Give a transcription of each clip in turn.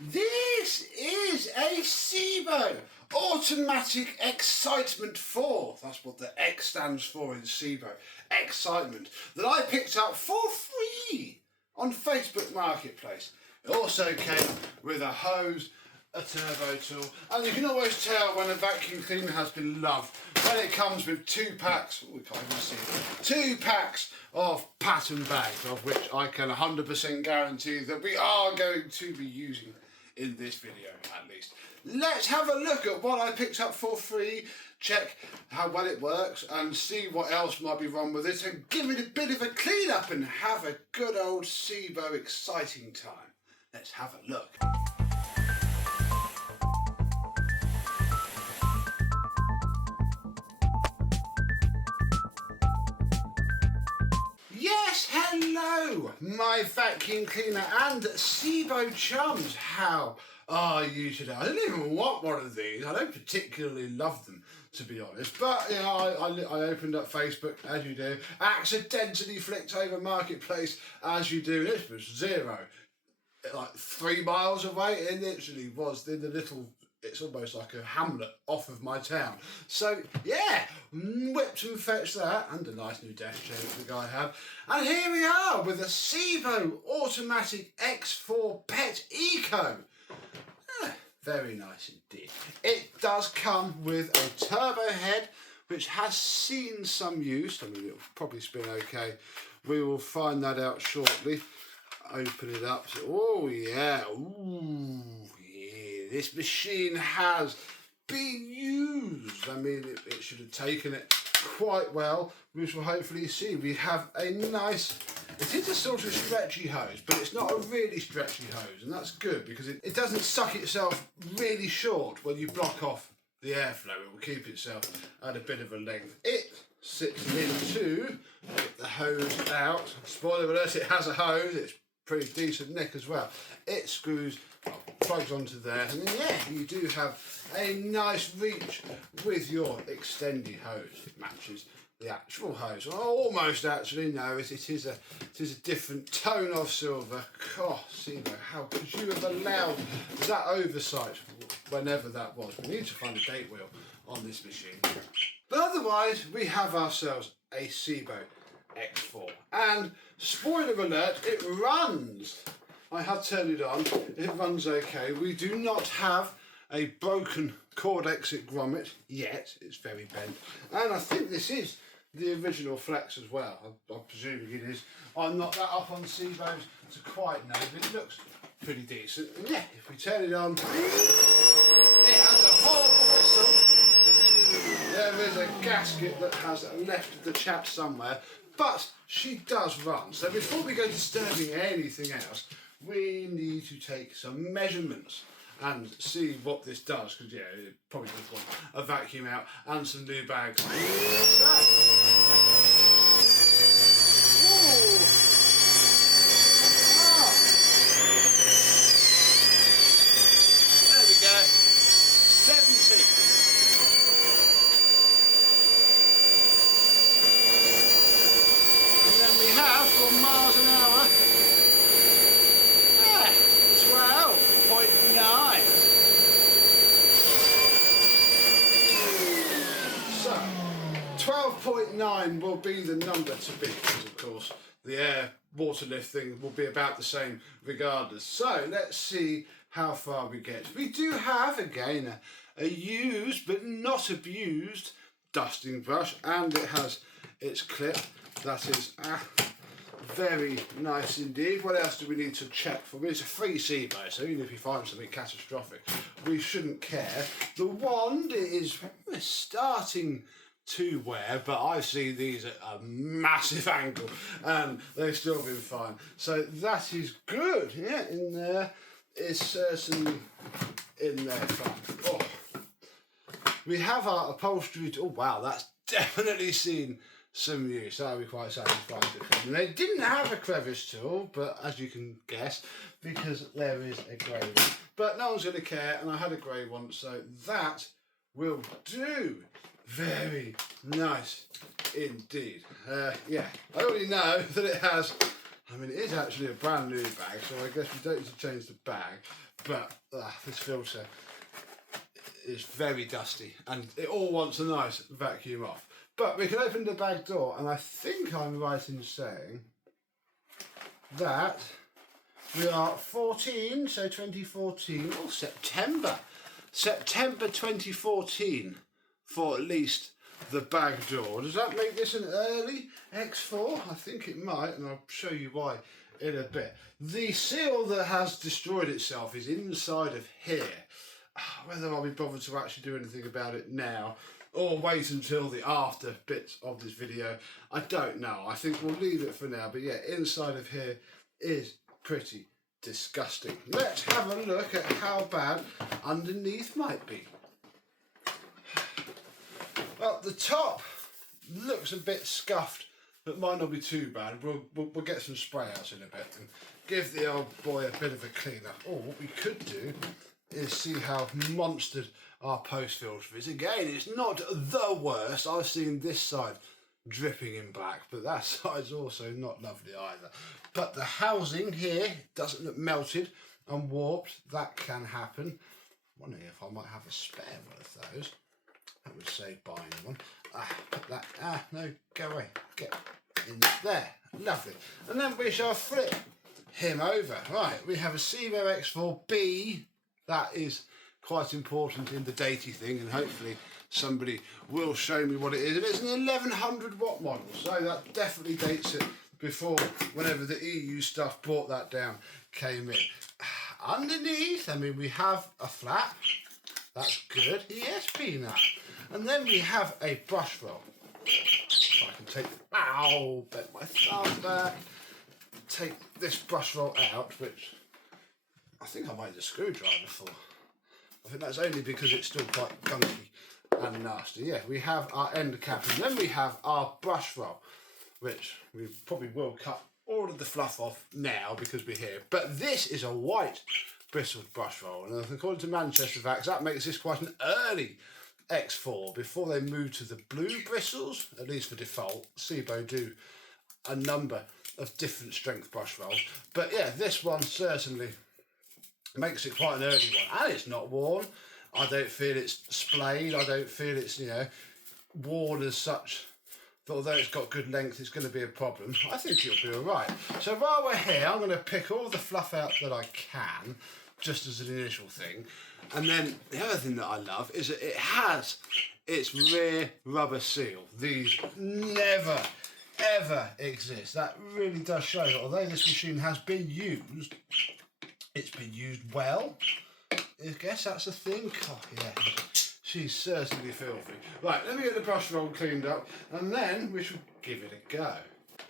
This is a Sebo Automatic Excitement 4. That's what the X stands for in Sebo. Excitement. That I picked up for free on Facebook Marketplace. It also came with a hose, a turbo tool, and you can always tell when a vacuum cleaner has been loved when it comes with 2 packs, we can't even see it, 2 packs of pattern bags, of which I can 100% guarantee that we are going to be using in this video at least. Let's have a look at what I picked up for free, check how well it works and see what else might be wrong with it and give it a bit of a clean up and have a good old Sebo exciting time. Let's have a look. Yes, hello, my vacuum cleaner and Sebo chums. How are you today? I don't even want one of these. I don't particularly love them, to be honest. But you know, I opened up Facebook as you do, accidentally flicked over Marketplace as you do. This was zero, like 3 miles away. It literally was in the little. It's almost like a hamlet off of my town. So yeah, whipped and fetched that, and a nice new desk chair that the guy had. And here we are with a Sebo Automatic X4 Pets Eco. Very nice indeed. It does come with a turbo head, which has seen some use. I mean, it'll probably spin okay. We will find that out shortly. Open it up. So, oh yeah. Ooh. This machine has been used. I mean, it should have taken it quite well, which we'll hopefully see. We have a nice, it is a sort of stretchy hose, but it's not a really stretchy hose, and that's good because it doesn't suck itself really short when you block off the airflow. It will keep itself at a bit of a length. It sits into, get the hose out. Spoiler alert, it has a hose. It's pretty decent nick as well. It screws, plugs onto there, and then yeah, you do have a nice reach with your extendy hose. It matches the actual hose. Well, almost actually, no, it is a different tone of silver. God, Sebo, how could you have allowed that oversight whenever that was? We need to find a date wheel on this machine. But otherwise, we have ourselves a Sebo X4, and spoiler alert, it runs. I have turned it on, it runs okay. We do not have a broken cord exit grommet yet, it's very bent, and I think this is the original flex as well. I'm presuming it is. I'm not that up on Sebos to quite know, but it looks pretty decent. And yeah, if we turn it on, it has a horrible whistle. There is a gasket that has left the chap somewhere, but she does run. So before we go disturbing anything else, we need to take some measurements and see what this does, because yeah, it probably does want a vacuum out and some new bags. So, there we go, 70. And then we have 4 miles an hour. 12.9. So, 12.9 will be the number to beat, because of course the air water lift thing will be about the same regardless. So let's see how far we get. We do have again a used but not abused dusting brush, and it has its clip. That is very nice indeed. What else do we need to check for? It's a free Sebo, so even if you find something catastrophic, we shouldn't care. The wand is starting to wear, but I've seen these at a massive angle and they've still been fine. So that is good. Yeah, in there is certainly in there fine. Oh. We have our upholstery. Oh wow, that's definitely seen some use. That'll be quite satisfying. And they didn't have a crevice tool, but as you can guess, because there is a grey one. But no one's going to care, and I had a grey one, so that will do. Very nice indeed. Yeah, I already know that it has, I mean, it is actually a brand new bag, so I guess we don't need to change the bag. but this filter is very dusty and it all wants a nice vacuum off. But we can open the bag door, and I think I'm right in saying that we are 14, so 2014, oh, September 2014 for at least the bag door. Does that make this an early X4? I think it might, and I'll show you why in a bit. The seal that has destroyed itself is inside of here. Whether I'll be bothered to actually do anything about it now or wait until the after bits of this video, I don't know. I think we'll leave it for now, but yeah, inside of here is pretty disgusting. Let's have a look at how bad underneath might be. Well, the top looks a bit scuffed, but might not be too bad. We'll get some spray out in a bit and give the old boy a bit of a clean up. Or what we could do is see how monstered our post filter is. Again, it's not the worst. I've seen this side dripping in black, but that side's also not lovely either. But the housing here doesn't look melted and warped. That can happen. I'm wondering if I might have a spare one of those. That would save buying one. Put that, no, go away. Get in there. Lovely. And then we shall flip him over. Right, we have a Sebo X4B. That is quite important in the datey thing, and hopefully somebody will show me what it is. And it's an 1100 watt model, so that definitely dates it before whenever the EU stuff brought that down came in. Underneath, I mean, we have a flap. That's good. Yes, Peanut. And then we have a brush roll. So I can take, bent my thumb back. Take this brush roll out, which I think I might need a screwdriver for. I think that's only because it's still quite gunky and nasty. Yeah, we have our end cap, and then we have our brush roll, which we probably will cut all of the fluff off now because we're here. But this is a white bristled brush roll, and according to Manchester Vax, that makes this quite an early X4 before they move to the blue bristles, at least for default. Sebo do a number of different strength brush rolls, but yeah, this one certainly makes it quite an early one, and it's not worn. I don't feel it's splayed. I don't feel it's, worn as such. But although it's got good length, it's going to be a problem. I think it'll be all right. So while we're here, I'm going to pick all the fluff out that I can, just as an initial thing. And then the other thing that I love is that it has its rear rubber seal. These never, ever exist. That really does show that although this machine has been used, it's been used well. I guess that's a thing. Oh, yeah. She's certainly filthy. Right, let me get the brush roll cleaned up, and then we should give it a go.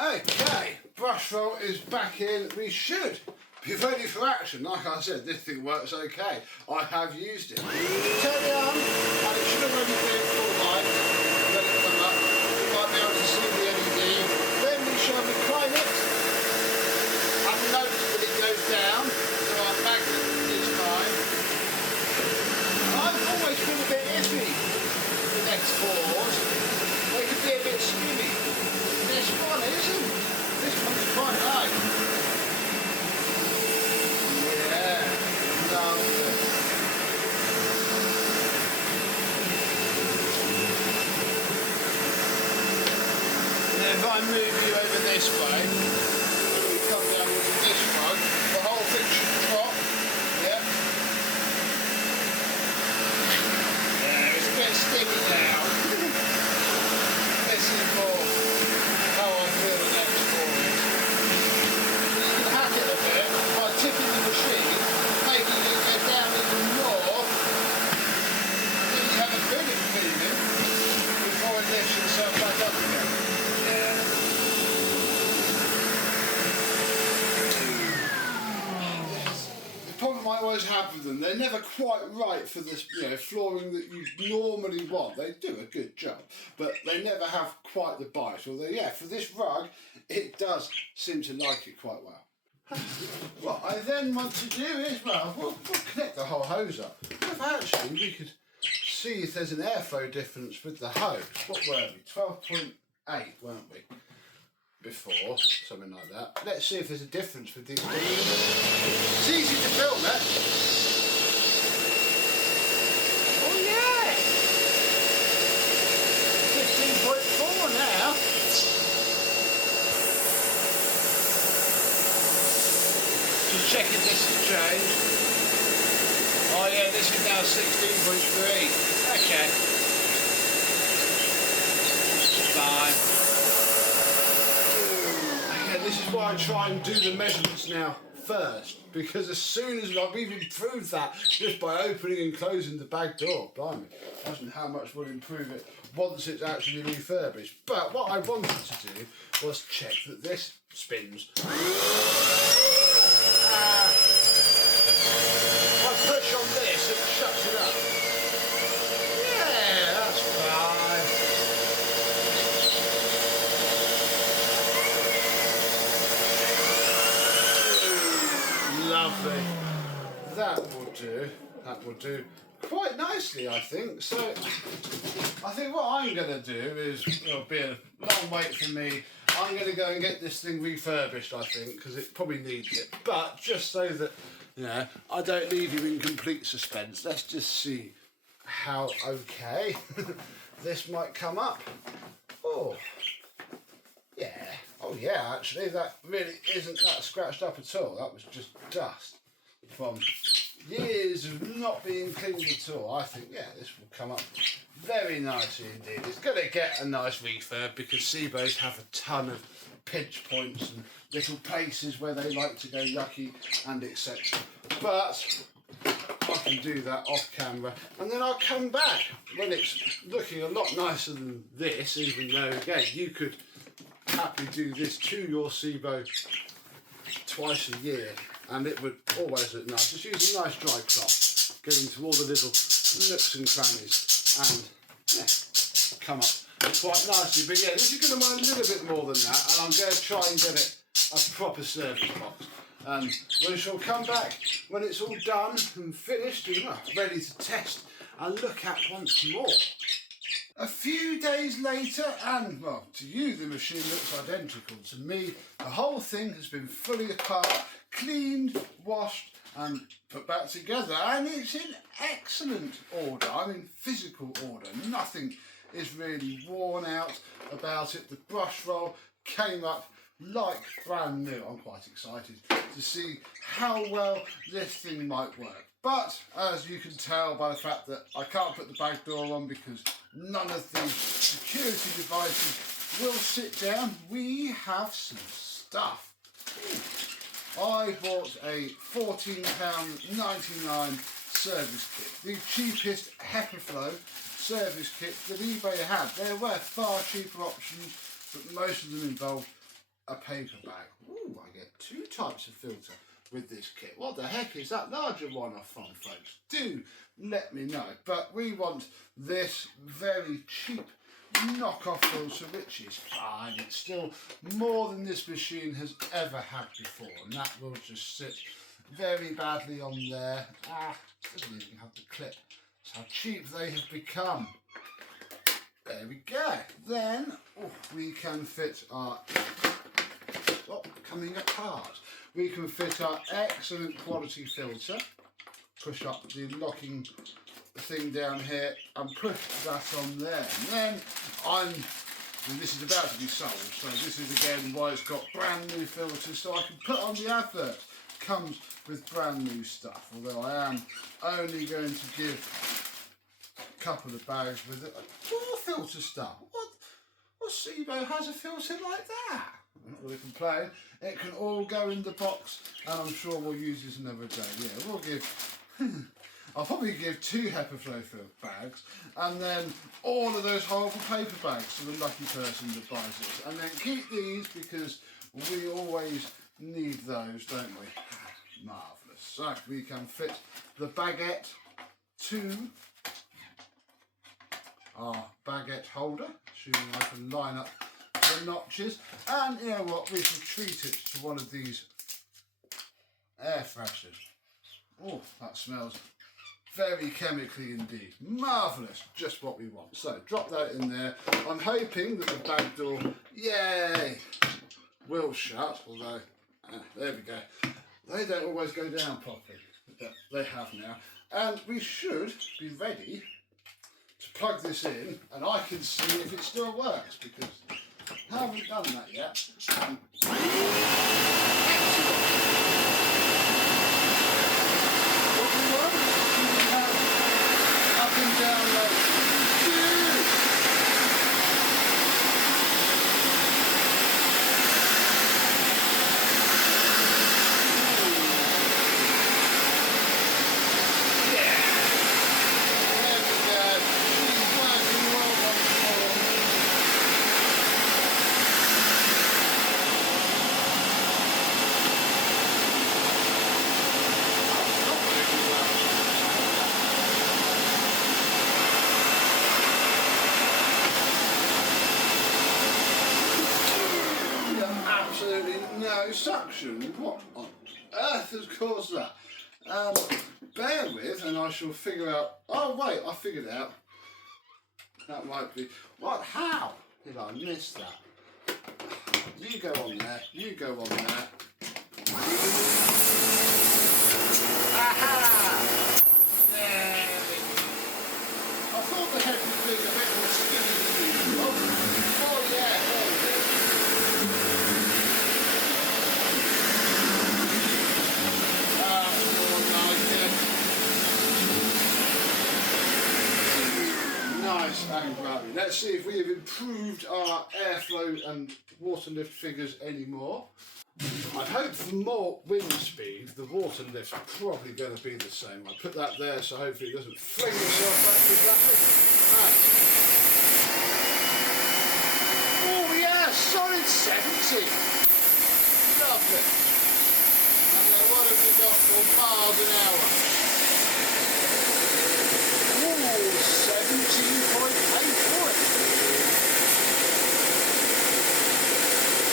Okay, brush roll is back in. We should be ready for action. Like I said, this thing works okay. I have used it. Turn it on, and it should already be in full light. Let it come up. You might be able to see the LED. Then we shall recline it. I've noticed that it goes down, so our magnet is fine. I've always been a bit iffy with X4s. They can be a bit skinny. This one isn't. This one's quite light. Yeah, lovely. And if I move you over this way, when we come down into this one, the whole thing should drop. Yep. It's sticky now. This is more how I feel an X4 is. You can hack it a bit by tipping the machine, making it go down even more. Then you have a bit of cleaning before it lifts itself back up again. Yeah. The problem I always have with them, they're never quite right for this, flooring that you normally want. They do a good job, but they never have quite the bite. Although, yeah, for this rug, it does seem to like it quite well. What I then want to do is, we'll connect the whole hose up. If actually we could see if there's an airflow difference with the hose. What were we? 12.8, weren't we? before, something like that. Let's see if there's a difference with these things. It's easy to film it. Oh yeah! 15.4 now. Just checking this has changed. Oh yeah, this is now 16.3. Okay. Fine. This is why I try and do the measurements now first, because as soon as I've even improved that just by opening and closing the bag door, blimey, imagine how much will improve it once it's actually refurbished. But what I wanted to do was check that this spins. If I push on this, it shuts it up. Yeah, that's fine. Lovely. That will do. That will do quite nicely, I think. So, I think what I'm going to do is, it'll be a long wait for me. I'm going to go and get this thing refurbished, I think, because it probably needs it. But just so that, you know, I don't leave you in complete suspense, let's just see how okay this might come up. Oh, yeah. Oh yeah, actually, that really isn't that scratched up at all. That was just dust from years of not being cleaned at all. I think, yeah, this will come up very nicely indeed. It's going to get a nice refurb because Sebos have a ton of pinch points and little places where they like to go yucky and etc. But I can do that off camera and then I'll come back when it's looking a lot nicer than this, even though, again, you could happily do this to your Sebo twice a year and it would always look nice. Just use a nice dry cloth, get into all the little nooks and crannies and yeah, come up quite nicely. But yeah, this is going to want a little bit more than that and I'm going to try and get it a proper service box. And we shall come back when it's all done and finished and ready to test and look at once more. A few days later, and well, to you the machine looks identical. To me, the whole thing has been fully apart, cleaned, washed and put back together, and it's in excellent order. I mean physical order. Nothing is really worn out about it. The brush roll came up like brand new. I'm quite excited to see how well this thing might work. But as you can tell by the fact that I can't put the bag door on because none of the security devices will sit down, we have some stuff. I bought a £14.99 service kit, the cheapest HEPA service kit that eBay had. There were far cheaper options, but most of them involved a paper bag. Ooh, I get two types of filter with this kit. What the heck is that larger one off from, folks? Do let me know. But we want this very cheap knockoff filter, which is fine. It's still more than this machine has ever had before, and that will just sit very badly on there. Doesn't even have the clip. That's how cheap they have become. There we go. Then we can fit our coming apart. We can fit our excellent quality filter, push up the locking thing down here and push that on there. And then this is about to be sold, so this is again why it's got brand new filters, so I can put on the advert. Comes with brand new stuff, although I am only going to give a couple of bags with it. More filter stuff. What Sebo has a filter like that? I'm not really complaining. It can all go in the box and I'm sure we'll use this another day. Yeah, we'll give I'll probably give 2 HEPA filled bags and then all of those horrible paper bags to the lucky person that buys this. And then keep these because we always need those, don't we? Marvellous. So we can fit the baguette to our baguette holder, assuming I can line up the notches, and you know what, we can treat it to one of these air fresheners. Oh, that smells very chemically indeed. Marvellous, just what we want. So drop that in there. I'm hoping that the bag door, yay, will shut, although, there we go. They don't always go down properly, but they have now. And we should be ready to plug this in, and I can see if it still works, because I haven't done that yet. Excellent. What we want is to have up and down loads. No suction. What on earth has caused that? Bear with, and I shall figure out. Oh wait, I figured it out. That might be. What? How did I miss that? You go on there. You go on there. Aha! There we go. I thought the head was being a bit more skinny than usual. Oh yeah, there we go. Nice and grabby. Let's see if we have improved our airflow and water lift figures anymore. I'd hope for more wind speed. The water lift's probably going to be the same. I put that there so hopefully it doesn't fling itself back exactly. Right. Oh yeah, solid 70. Lovely. And then what have we got for miles an hour? 17.8 for it.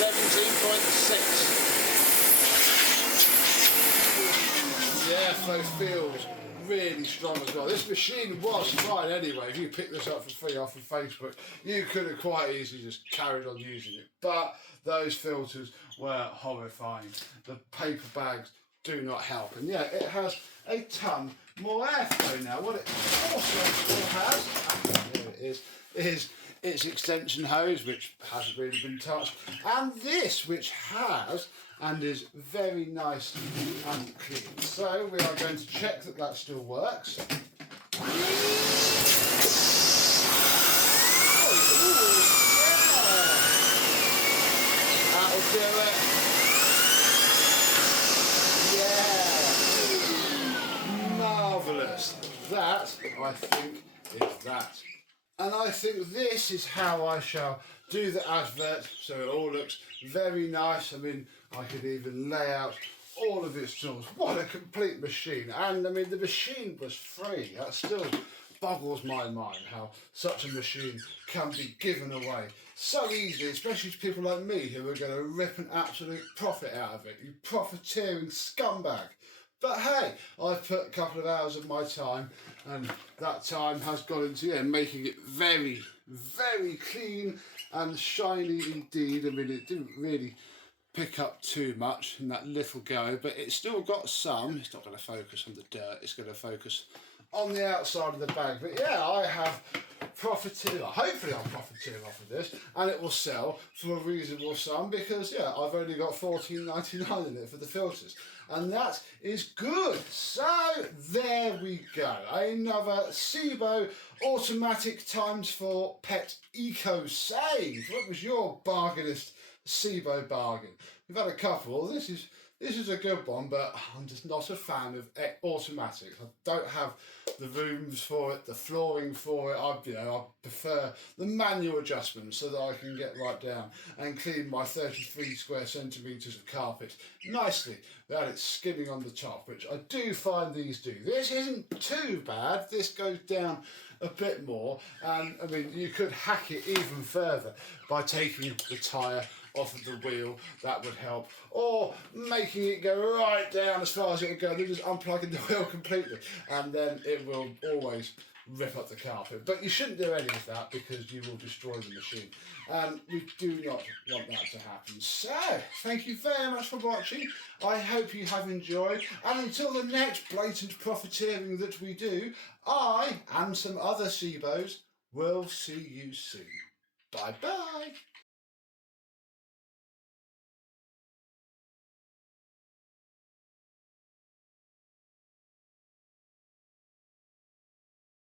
17.6. The airflow feels really strong as well. This machine was fine anyway. If you pick this up for free off of Facebook, you could have quite easily just carried on using it. But those filters were horrifying. The paper bags do not help. And yeah, it has a ton more airflow now. What it also still has, there it is its extension hose, which hasn't really been touched, and this, which has and is very nice and clean. So we are going to check that that still works. Oh, yeah. That'll do it. Marvellous. That, I think, is that. And I think this is how I shall do the advert, so it all looks very nice. I mean, I could even lay out all of its tools. What a complete machine. And I mean, the machine was free. That still boggles my mind how such a machine can be given away so easily, especially to people like me who are going to rip an absolute profit out of it. You profiteering scumbag. But hey, I've put a couple of hours of my time, and that time has gone into making it very, very clean and shiny indeed. I mean, it didn't really pick up too much in that little go, but it's still got some. It's not going to focus on the dirt, it's going to focus on the outside of the bag. But yeah, I have profited, hopefully I'm profiting off of this, and it will sell for a reasonable sum, because yeah, I've only got $14.99 in it for the filters, and that is good. So there we go, another Sebo automatic ×4 Pet Eco save. What was your bargainist Sebo bargain? We've had a couple. This is a good one, but I'm just not a fan of automatics. I don't have the rooms for it, the flooring for it. I prefer the manual adjustments so that I can get right down and clean my 33 square centimetres of carpet nicely without it skimming on the top, which I do find these do. This isn't too bad. This goes down a bit more, and I mean, you could hack it even further by taking the tyre off of the wheel. That would help, or making it go right down as far as it would go, then just unplugging the wheel completely, and then it will always rip up the carpet. But you shouldn't do any of that because you will destroy the machine. We do not want that to happen. So, thank you very much for watching. I hope you have enjoyed. And until the next blatant profiteering that we do, I and some other Sebos will see you soon. Bye-bye.